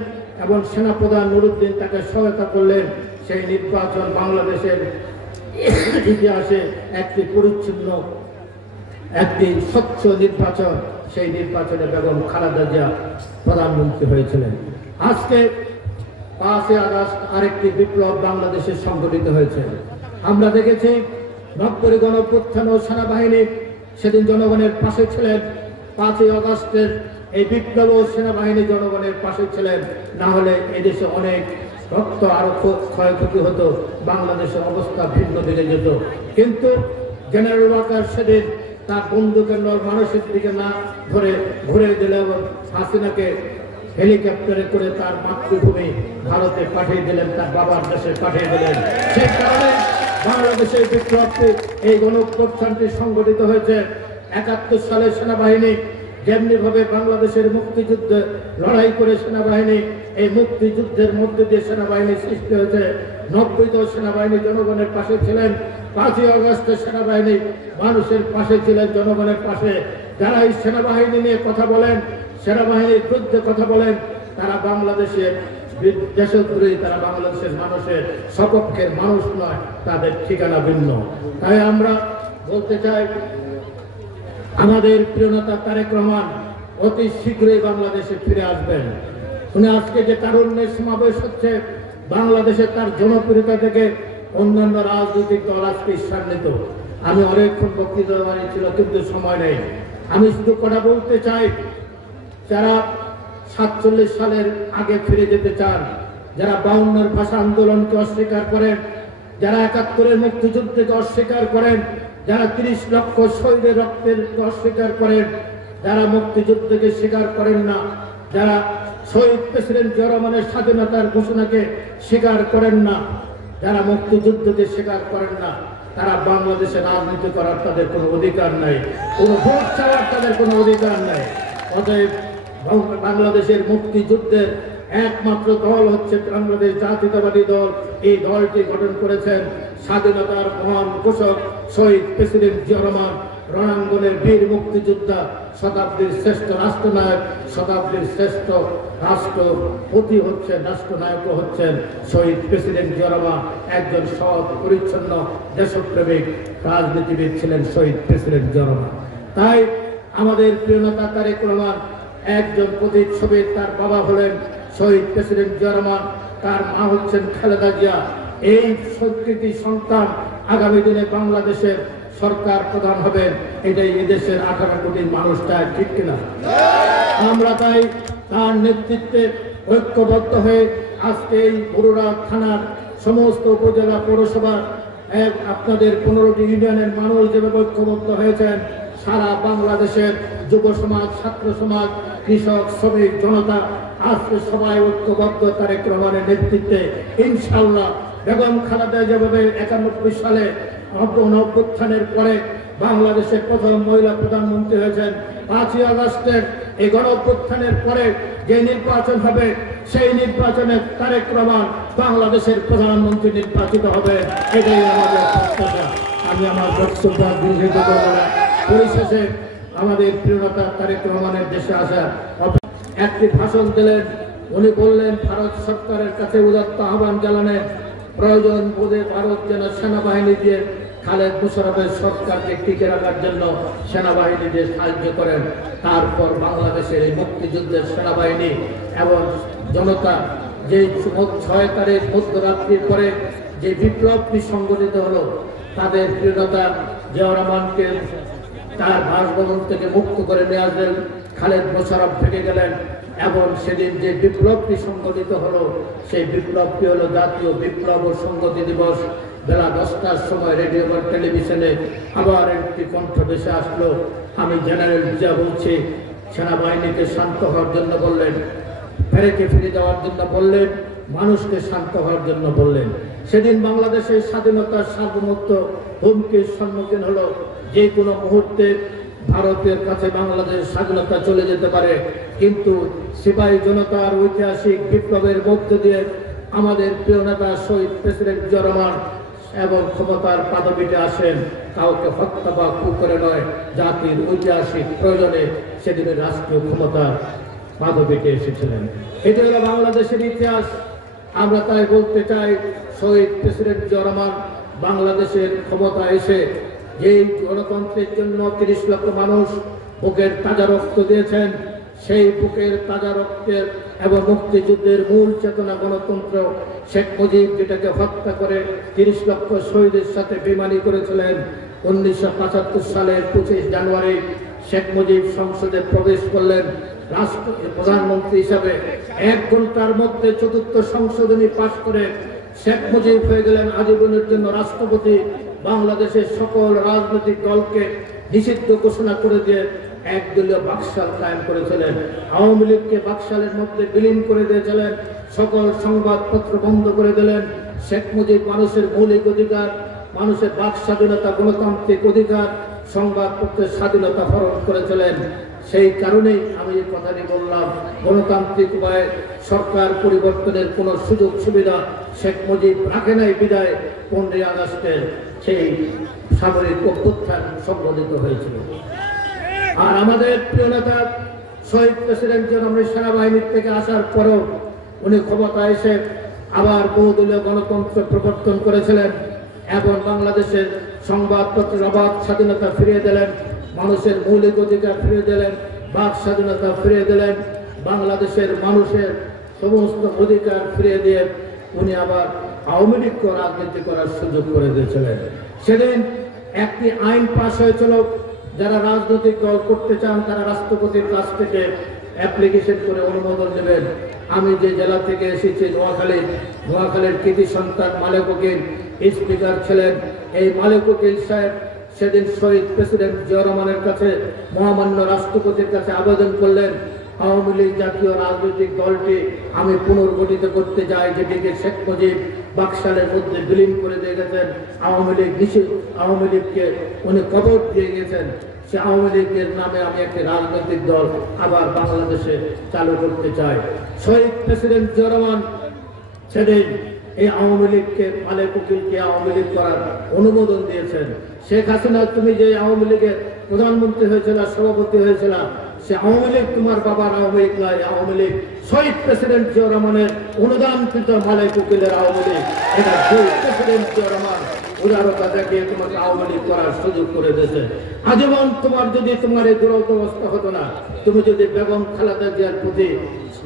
এবং সেনাপ্রধান নুরুদ্দিন তাকে সহায়তা করলেন। সেই নির্বাচন বাংলাদেশের ইতিহাসে একটি পরিচ্ছন্ন, একটি স্বচ্ছ নির্বাচন। সেই নির্বাচনে বেগম খালেদা জিয়া প্রধানমন্ত্রী হয়েছিলেন। আজকে 5ই আগস্ট আরেকটি বিপ্লব বাংলাদেশে সংঘটিত হয়েছে। আমরা দেখেছি 90 গণঅভ্যুত্থান ও সেনাবাহিনী সেদিন জনগণের পাশে ছিলেন। 5ই আগস্টের এই বিপ্লব ও সেনাবাহিনী জনগণের পাশে ছিলেন। না হলে এদেশে অনেক রক্ত আরো ক্ষয়ক্ষতি হতো, বাংলাদেশের অবস্থা ভিন্ন দিকে যেত। কিন্তু জেনারেল ওয়াকার সেদিন তার বন্দুকের নল মানুষের দিকে না ধরে ঘুরে দিলে এবং হাসিনাকে হেলিকপ্টারে করে তার মাতৃভূমি ভারতে পাঠিয়ে দিলেন, তার বাবার দেশে পাঠিয়ে দিলেন। সেই কারণে বাংলাদেশের বিপ্লবটি, এই গণঅভ্যুত্থানটি সংগঠিত হয়েছে। 71 সালে সেনাবাহিনী যেমনি ভাবে বাংলাদেশের মুক্তিযুদ্ধে লড়াই করে সেনাবাহিনী, এই মুক্তিযুদ্ধের মধ্যে দিয়ে সেনাবাহিনী সৃষ্টি হয়েছে। 90 সেনাবাহিনী জনগণের পাশে ছিলেন। 5ই আগস্টে সেনাবাহিনী মানুষের পাশে ছিলেন, জনগণের পাশে। যারা এই সেনাবাহিনী নিয়ে কথা বলেন, সেনাবাহিনীর বিরুদ্ধে কথা বলেন, তারা বাংলাদেশের দেশদ্রোহী, তারা বাংলাদেশের মানুষের সপক্ষের মানুষ নয়, তাদের ঠিকানা ভিন্ন। তাই আমরা বলতে চাই, আমাদের প্রিয় নেতা তারেক রহমান অতি শীঘ্রই বাংলাদেশে ফিরে আসবেন। উনি আজকে যে তারুণ্যের সমাবেশ হচ্ছে, বাংলাদেশে তার জনপ্রিয়তা থেকে অন্যান্য রাজনৈতিক দল আজকে ঈর্ষান্বিত। আমি অনেকক্ষণ বক্তৃতা বানিয়েছিল, কিন্তু সময় নেই। আমি শুধু কথা বলতে চাই, যারা 47 সালের আগে ফিরে যেতে চান, যারা 52-এর ভাষা আন্দোলনকে অস্বীকার করেন, যারা 71-এর মুক্তিযুদ্ধকে অস্বীকার করেন, যারা 30 লক্ষ শহীদের রক্তের অস্বীকার করেন, যারা মুক্তিযুদ্ধকে স্বীকার করেন না, যারা শহীদ প্রেসিডেন্ট জিয়া রহমানের স্বাধীনতার ঘোষণাকে স্বীকার করেন না, যারা মুক্তিযুদ্ধকে স্বীকার করেন না, তারা বাংলাদেশে রাজনীতি করার তাদের কোনো অধিকার নাই, কোনো ভোট চাওয়ার তাদের কোনো অধিকার নাই। অতএব বাংলাদেশের মুক্তিযুদ্ধের একমাত্র দল হচ্ছে বাংলাদেশ জাতীয়তাবাদী দল। এই দলটি গঠন করেছেন স্বাধীনতার মহান ঘোষক শহীদ প্রেসিডেন্ট জিয়া রহমান, রণাঙ্গনের বীর মুক্তিযোদ্ধা, শতাব্দীর শ্রেষ্ঠ রাষ্ট্রনায়ক, শতাব্দীর শ্রেষ্ঠ রাষ্ট্রপতি হচ্ছেন, রাষ্ট্রনায়ক হচ্ছেন শহীদ প্রেসিডেন্ট জিয়া রহমান। একজন সৎ পরিচ্ছন্ন দেশপ্রেমিক রাজনীতিবিদ ছিলেন শহীদ প্রেসিডেন্ট জিয়া রহমান। তাই আমাদের প্রিয় নেতা তারেক রহমান একজন প্রতিচ্ছবি। তার বাবা হলেন শহীদ প্রেসিডেন্ট জিয়া রহমান, তার মা হচ্ছেন খালেদা জিয়া। এই সংস্কৃতি সন্তান আগামী দিনে বাংলাদেশের সরকার প্রধান হবেন, এটাই এদেশের 18 কোটি মানুষ চায়, ঠিক কিনা? আমরা তাই তার নেতৃত্বে ঐক্যবদ্ধ হয়ে আজকে এই বরুড়া থানার সমস্ত উপজেলা পৌরসভা, আপনাদের 15টি ইউনিয়নের মানুষ যেভাবে ঐক্যবদ্ধ হয়েছেন, সারা বাংলাদেশের যুব সমাজ, ছাত্র সমাজ, কৃষক, শ্রমিক, জনতা আজকে সবাই ঐক্যবদ্ধ তারেক রহমানের নেতৃত্বে। ইনশাআল্লাহ বেগম খালেদা যেভাবে 91 সালে অভ্যুত্থানের পরে বাংলাদেশের প্রথম মহিলা প্রধানমন্ত্রী হয়েছেন, 5ই আগস্টের এই গণঅভ্যুত্থানের পরে যে নির্বাচন হবে, সেই নির্বাচনে তারেক রহমান বাংলাদেশের প্রধানমন্ত্রী নির্বাচিত হবে, এটাই আমাদের প্রত্যাশা। আমি আমার বক্তব্য দীর্ঘায়িত করব না। পরিশেষে আমাদের প্রিয় নেতা তারেক রহমানের দেশে আসা একটি ভাষণ দিলেন। উনি বললেন, ভারত সরকারের কাছে উদাত্ত আহ্বান জানালেন, প্রয়োজন বোধে ভারত যেন সেনাবাহিনী দিয়ে খালেদ মুশারফের সরকারকে টিকে রাখার জন্য সেনাবাহিনীদের সাহায্য করেন। তারপর বাংলাদেশের এই মুক্তিযুদ্ধের সেনাবাহিনী এবং জনতা যে 6 তারিখ মধ্যরাত্রির পরে যে বিপ্লবটি সংগঠিত হলো, তাদের প্রিয়তা জিয়াউর রহমানকে তার বাসভবন থেকে মুক্ত করে নিয়ে আসলেন, খালেদ মোশাররফ ভেঙে গেলেন এবং সেদিন যে বিপ্লবটি সংগঠিত হলো সেই বিপ্লবটি হলো জাতীয় বিপ্লব ও সংহতি দিবস। বেলা 10টার সময় রেডিও বা টেলিভিশনে আবার একটি কণ্ঠ ভেসে আসলো। আমি জেনারেল জিয়া বলছি, সেনাবাহিনীকে শান্ত হওয়ার জন্য বললেন, ফেরেকে ফিরে যাওয়ার জন্য বললেন, মানুষকে শান্ত হওয়ার জন্য বললেন। সেদিন বাংলাদেশের স্বাধীনতার সার্বভৌমত্ব হুমকির সম্মুখীন হলো। যে কোনো মুহূর্তে ভারতের কাছে বাংলাদেশের স্বাধীনতা চলে যেতে পারে, কিন্তু সিপাহী জনতার ঐতিহাসিক বিপ্লবের মধ্য দিয়ে আমাদের প্রিয় নেতা শহীদ প্রেসিডেন্ট জিয়াউর রহমান এবং ক্ষমতার পাদপীঠে আসেন। কাউকে হত্যা বা কু করে নয়, জাতির ঐতিহাসিক প্রয়োজনে সেদিনের রাষ্ট্রীয় ক্ষমতার পাদপীঠে এসেছিলেন। এটা হলো বাংলাদেশের ইতিহাস। আমরা তাই বলতে চাই, শহীদ প্রেসিডেন্ট জিয়াউর রহমান বাংলাদেশের ক্ষমতা এসে যেই গণতন্ত্রের জন্য 30 লক্ষ মানুষ বুকের তাজা রক্ত দিয়েছেন, সেই বুকের তাজা রক্তের এবং মুক্তিযুদ্ধের মূল চেতনা গণতন্ত্র, শেখ মুজিব যেটাকে হত্যা করে 30 লক্ষ শহীদের সাথে বেইমানি করেছিলেন। 1975 সালের 25 জানুয়ারি শেখ মুজিব সংসদে প্রবেশ করলেন প্রধানমন্ত্রী হিসাবে। 1 ঘন্টার মধ্যে 4র্থ সংশোধনী পাশ করে শেখ মুজিব হয়ে গেলেন আজীবনের জন্য রাষ্ট্রপতি। বাংলাদেশের সকল রাজনৈতিক দলকে নিষিদ্ধ ঘোষণা করে দিয়ে একদলীয় বাকশাল কায়েম করেছিলেন। আওয়ামী লীগকে বাকশালের মধ্যে বিলীন করে দিয়েছিলেন। সকল সংবাদপত্র বন্ধ করে দিলেন। শেখ মুজিব মানুষের মৌলিক অধিকার, মানুষের বাক স্বাধীনতা, গণতান্ত্রিক অধিকার, সংবাদপত্রের স্বাধীনতা হরণ করেছিলেন। সেই কারণেই আমি এই কথাটি বললাম, গণতান্ত্রিক উপায়ে সরকার পরিবর্তনের কোনো সুযোগ সুবিধা শেখ মুজিব রাখে নাই বিদায় 15 আগস্টের সেই সামরিক অভ্যুত্থান সংঘটিত হয়েছিল। আর আমাদের প্রিয় নেতা শহীদ প্রেসিডেন্ট জিয়াউর সেনাবাহিনীর থেকে আসার পরেও উনি ক্ষমতা এসে আবার বহুদলীয় গণতন্ত্র প্রবর্তন করেছিলেন এবং বাংলাদেশের সংবাদপত্রের অবাধ স্বাধীনতা ফিরিয়ে দিলেন, মানুষের মৌলিক অধিকার ফিরিয়ে দিলেন, বাক স্বাধীনতা ফিরিয়ে দিলেন, বাংলাদেশের মানুষের সমস্ত অধিকার ফিরিয়ে দিয়ে উনি আবার আওয়ামী লীগকে রাজনীতি করার সুযোগ করে দিয়েছিলেন। সেদিন একটি আইন পাশ হয়েছিল, যারা রাজনৈতিক দল করতে চান তারা রাষ্ট্রপতির কাছ থেকে অ্যাপ্লিকেশন করে অনুমোদন নেবেন। আমি যে জেলা থেকে এসেছি নোয়াখালীর কৃতি সন্তান মালেক উকিল স্পিকার ছিলেন। এই মালেক উকিল সাহেব সেদিন শহীদ প্রেসিডেন্ট জিয়াউর রহমানের কাছে মহামান্য রাষ্ট্রপতির কাছে আবেদন করলেন, আওয়ামী লীগ জাতীয় রাজনৈতিক দলটি আমি পুনর্গঠিত করতে চাই, যেটিকে শেখ মুজিব বাকশালের মধ্যে বিলীন করে দিয়ে গেছেন। আওয়ামী লীগকে উনি কবর দিয়ে গেছেন। সে আওয়ামী লীগের নামে আমি একটি রাজনৈতিক দল আবার বাংলাদেশে চালু করতে চাই। শহীদ প্রেসিডেন্ট জিয়াউর রহমান সেদিন এই আওয়ামী লীগকে, মালেক উকিলকে আওয়ামী লীগ করার অনুমোদন দিয়েছেন। শেখ হাসিনা, তুমি যে আওয়ামী লীগের প্রধানমন্ত্রী হয়েছিল, সভাপতি হয়েছিল, সে আওয়ামী লীগ তোমার বাবার আওয়ামী লীগ নয়। আওয়ামী লীগ শহীদ প্রেসিডেন্ট জিয়াউর রহমানের অনুদানকৃত মালেক উকিলের আওয়ামী লীগ। এটা শহীদ প্রেসিডেন্ট জিয়াউর রহমান উদারতা দেখিয়ে তোমাকে আওয়ামী লীগ করার সুযোগ করে দিয়েছে। আজীবন তোমার যদি তোমার এই দুরন্ত অবস্থা হতো না, তুমি যদি বেগম খালেদা জিয়ার প্রতি,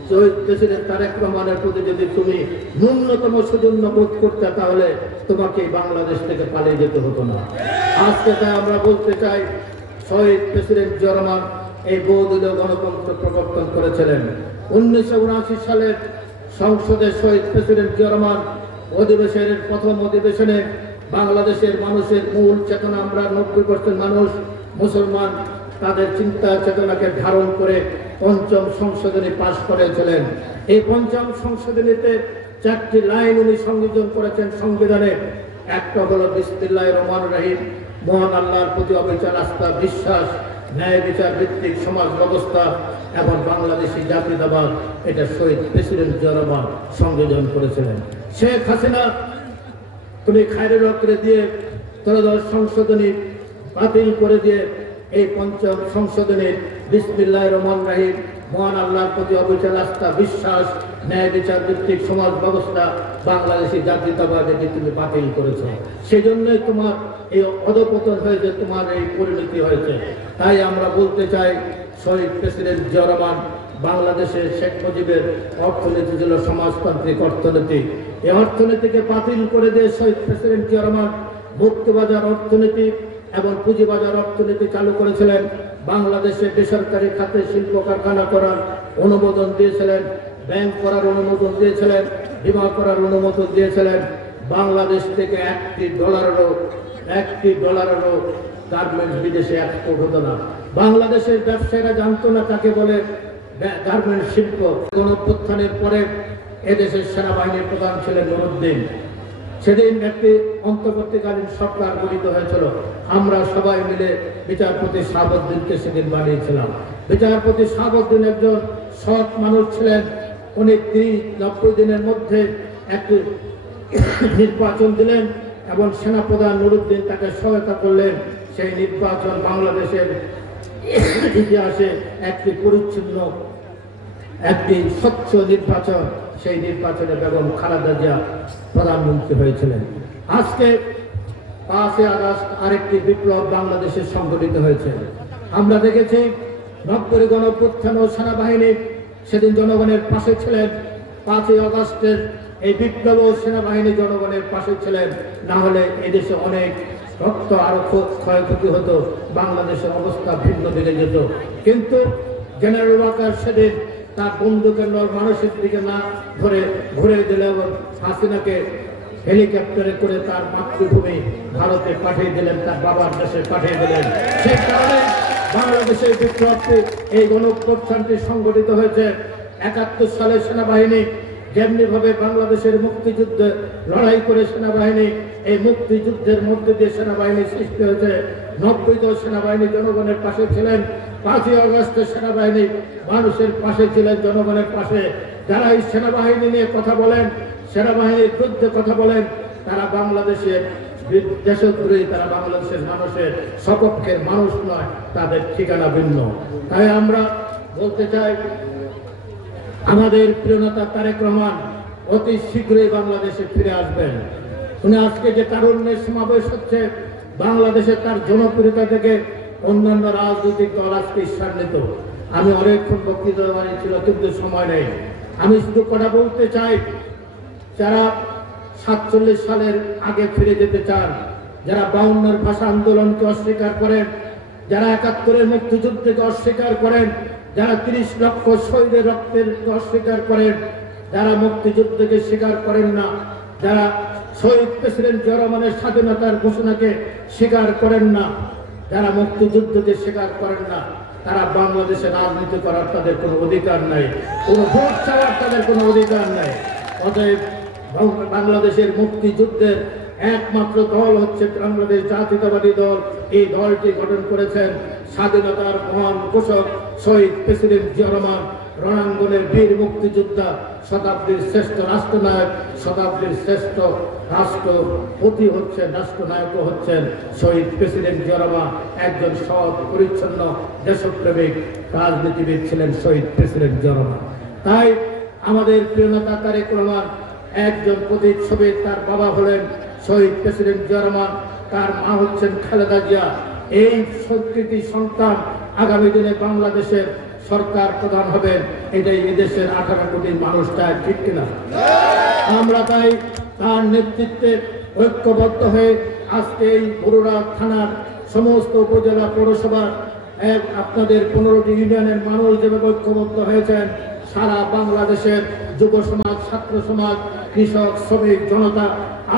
শহীদ প্রেসিডেন্ট তারেক রহমানের প্রতি যদি তুমি ন্যূনতম সৌজন্য বোধ করতে, তাহলে তোমাকে বাংলাদেশ থেকে পালিয়ে যেতে হতো না। আজকে তাই আমরা বলতে চাই, শহীদ প্রেসিডেন্ট জিয়াউর রহমান এই বহুদলীয় গণতন্ত্র প্রবর্তন করেছিলেন। 1979 সালের সংসদে শহীদ প্রেসিডেন্ট জিয়াউর রহমান অধিবেশনের প্রথম অধিবেশনে বাংলাদেশের মানুষের মূল চেতনা, আমরা 90% মানুষ মুসলমান, তাদের চিন্তা চেতনাকে ধারণ করে 5ম সংশোধনী পাশ করেছিলেন। এই 5ম সংশোধনীতে 4টি লাইন উনি সংযোজন করেছেন সংবিধানে। একটা হলো বিসমিল্লাহির রহমানির রহিম, মহান আল্লাহর প্রতি অবিচল আস্থা, বিশ্বাস, ন্যায় বিচার ভিত্তিক সমাজ ব্যবস্থা এবং বাংলাদেশি জাতীয়তাবাদ। এটা শহীদ প্রেসিডেন্ট জিয়াউর রহমান সংযোজন করেছিলেন। শেখ হাসিনা তুমি খায়রুল হকরে দিয়ে 13 সংশোধনী বাতিল করে দিয়ে এই 5ম সংশোধনীর বিসমিল্লাহির রহমানির রহিম মহান আল্লাহর প্রতি অবিচল আস্থা, বিশ্বাস, ন্যায় বিচার ভিত্তিক সমাজ ব্যবস্থা, বাংলাদেশি জাতীয়তাবাদকে তুমি বাতিল করেছো। সেজন্যই তোমার এই অধপতন হয়েছে, তোমার এই পরিণতি হয়েছে। তাই আমরা বলতে চাই, শহীদ প্রেসিডেন্ট জিয়া রহমান, বাংলাদেশের শেখ মুজিবের অর্থনীতি ছিল সমাজতান্ত্রিক অর্থনীতি। এই অর্থনীতিকে বাতিল করে দিয়ে শহীদ প্রেসিডেন্ট জিয়া রহমান মুক্তবাজার অর্থনীতি এবং পুঁজিবাজার অর্থনীতি চালু করেছিলেন। বাংলাদেশে বেসরকারি খাতে শিল্প কারখানা করার অনুমোদন দিয়েছিলেন, ব্যাংক করার অনুমোদন দিয়েছিলেন, বিমা করার অনুমোদন দিয়েছিলেন। বাংলাদেশ থেকে একটি ডলারেরও গার্মেন্টস বিদেশে এক্সপোর্ট হতো না। বাংলাদেশের ব্যবসায়ীরা জানতো না কাকে বলে গার্মেন্টস শিল্প। গণঅভ্যুত্থানের পরে এদেশের সেনাবাহিনীর প্রধান ছিলেন নুরুদ্দিন। সেদিন একটি অন্তর্বর্তীকালীন সরকার গঠিত হয়েছিল। আমরা সবাই মিলে বিচারপতি শাহাবুদ্দিনকে সেদিন বানিয়েছিলাম। বিচারপতি শাহাবুদ্দিন একজন সৎ মানুষ ছিলেন। উনি 30-90 দিনের মধ্যে একটি নির্বাচন দিলেন এবং সেনাপ্রধান নুরুদ্দিন তাকে সহায়তা করলেন। সেই নির্বাচন বাংলাদেশের ইতিহাসে একটি পরিচ্ছন্ন, একটি স্বচ্ছ নির্বাচন। সেই নির্বাচনে বেগম খালেদা জিয়া প্রধানমন্ত্রী হয়েছিলেন। আজকে 5 আগস্ট আরেকটি বিপ্লব বাংলাদেশে সংঘটিত হয়েছে। আমরা দেখেছি 90 গণঅভ্যুত্থান ও সেনাবাহিনী সেদিন জনগণের পাশে ছিলেন। 5 আগস্টের এই বিপ্লব ও সেনাবাহিনী জনগণের পাশে ছিলেন, না হলে এদেশে অনেক রক্ত আরো ক্ষয়ক্ষতি হতো, বাংলাদেশের অবস্থা ভিন্ন দিকে যেত। কিন্তু জেনারেল ওয়াকার সেদিন তার বন্দুকের নর মানুষের দিকে না ধরে ঘুরে দিল এবং হাসিনাকে হেলিকপ্টারে করে তার মাতৃভূমি ভারতে পাঠিয়ে দিলেন, তার বাবার দেশে পাঠিয়ে দিলেন। সেই কারণে বাংলাদেশের বিপ্লবটি, এই গণঅভ্যুত্থানটি সংগঠিত হয়েছে। 71 সালে সেনাবাহিনী যেমনি ভাবে বাংলাদেশের মুক্তিযুদ্ধে লড়াই করে সেনাবাহিনী, এই মুক্তিযুদ্ধের মধ্যে দিয়ে সেনাবাহিনী সৃষ্টি হয়েছে। 90 সেনাবাহিনী জনগণের পাশে ছিলেন। 5 আগস্টে সেনাবাহিনী মানুষের পাশে ছিলেন, জনগণের পাশে। যারা এই সেনাবাহিনী নিয়ে কথা বলেন, সেনাবাহিনীর বিরুদ্ধে কথা বলেন, তারা বাংলাদেশের দেশদ্রোহী, তারা বাংলাদেশের মানুষের সপক্ষের মানুষ নয়, তাদের ঠিকানা ভিন্ন। তাই আমরা বলতে চাই, আমাদের প্রিয় নেতা তারেক রহমান অতি শীঘ্রই বাংলাদেশে ফিরে আসবেন। উনি আজকে যে তারুণ্যের সমাবেশ হচ্ছে, বাংলাদেশে তার জনপ্রিয়তা থেকে অন্যান্য রাজনৈতিক দল আজকে ঈর্ষান্বিত। আমি অনেকক্ষণ বক্তৃতা বানিয়েছিল, কিন্তু সময় নেই। আমি শুধু কথা বলতে চাই, যারা 47 সালের আগে ফিরে যেতে চান, যারা 52 ভাষা আন্দোলনকে অস্বীকার করেন, যারা 71 মুক্তিযুদ্ধকে অস্বীকার করেন, যারা 30 লক্ষ শহীদের রক্তের অস্বীকার করেন, যারা মুক্তিযুদ্ধকে স্বীকার করেন না, যারা শহীদ প্রেসিডেন্ট জিয়া রহমানের স্বাধীনতার ঘোষণাকে স্বীকার করেন না, যারা মুক্তিযুদ্ধকে স্বীকার করেন না, তারা বাংলাদেশে রাজনীতি করার তাদের কোনো অধিকার নাই, কোনো ভোট চাওয়ার তাদের কোনো অধিকার নাই। অতএব বাংলাদেশের মুক্তিযুদ্ধের একমাত্র দল হচ্ছে বাংলাদেশ জাতীয়তাবাদী দল। এই দলটি গঠন করেছেন স্বাধীনতার মহান ঘোষক শহীদ প্রেসিডেন্ট জিয়া রহমান, রণাঙ্গনের বীর মুক্তিযোদ্ধা, শতাব্দীর শ্রেষ্ঠ রাষ্ট্রনায়ক, শতাব্দীর শ্রেষ্ঠ রাষ্ট্রপতি হচ্ছেন, রাষ্ট্রনায়কও হচ্ছেন শহীদ প্রেসিডেন্ট জিয়া রহমান। একজন সৎ, পরিচ্ছন্ন, দেশপ্রেমিক রাজনীতিবিদ ছিলেন শহীদ প্রেসিডেন্ট জিয়া রহমান। তাই আমাদের প্রিয় নেতা তারেক রহমান একজন প্রতিচ্ছবি। তার বাবা হলেন শহীদ প্রেসিডেন্ট জিয়া রহমান, তার মা হচ্ছেন খালেদা জিয়া। এই সংস্কৃতি সন্তান আগামী দিনে বাংলাদেশের সরকার প্রধান হবেন, এটাই এদেশের 18 কোটি মানুষ চায়, ঠিক কিনা? আমরা তাই তার নেতৃত্বে ঐক্যবদ্ধ হয়ে আজকে এই বরুড়া থানার সমস্ত উপজেলা পৌরসভা, আপনাদের 15টি ইউনিয়নের মানুষ যেভাবে ঐক্যবদ্ধ হয়েছেন, সারা বাংলাদেশের যুব সমাজ, ছাত্র সমাজ, কৃষক, শ্রমিক, জনতা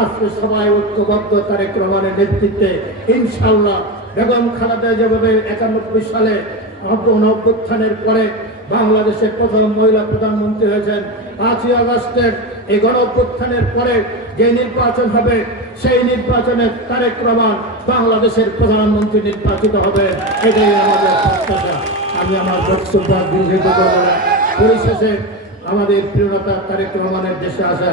আজকে সবাই ঐক্যবদ্ধ তারেক রহমানের নেতৃত্বে। ইনশাআল্লাহ বেগম খালেদা যেভাবে 91 সালে অভ্যুত্থানের পরে বাংলাদেশের প্রথম মহিলা প্রধানমন্ত্রী হয়েছেন, 5 আগস্টের এই গণঅভ্যুত্থানের পরে যে নির্বাচন হবে, সেই নির্বাচনে তারেক রহমান বাংলাদেশের প্রধানমন্ত্রী নির্বাচিত হবে, এটাই আমাদের প্রত্যাশা। আমি আমার বক্তব্য দীর্ঘায়িত করব না। পরিশেষে আমাদের প্রিয় নেতা তারেক রহমানের দেশে আসা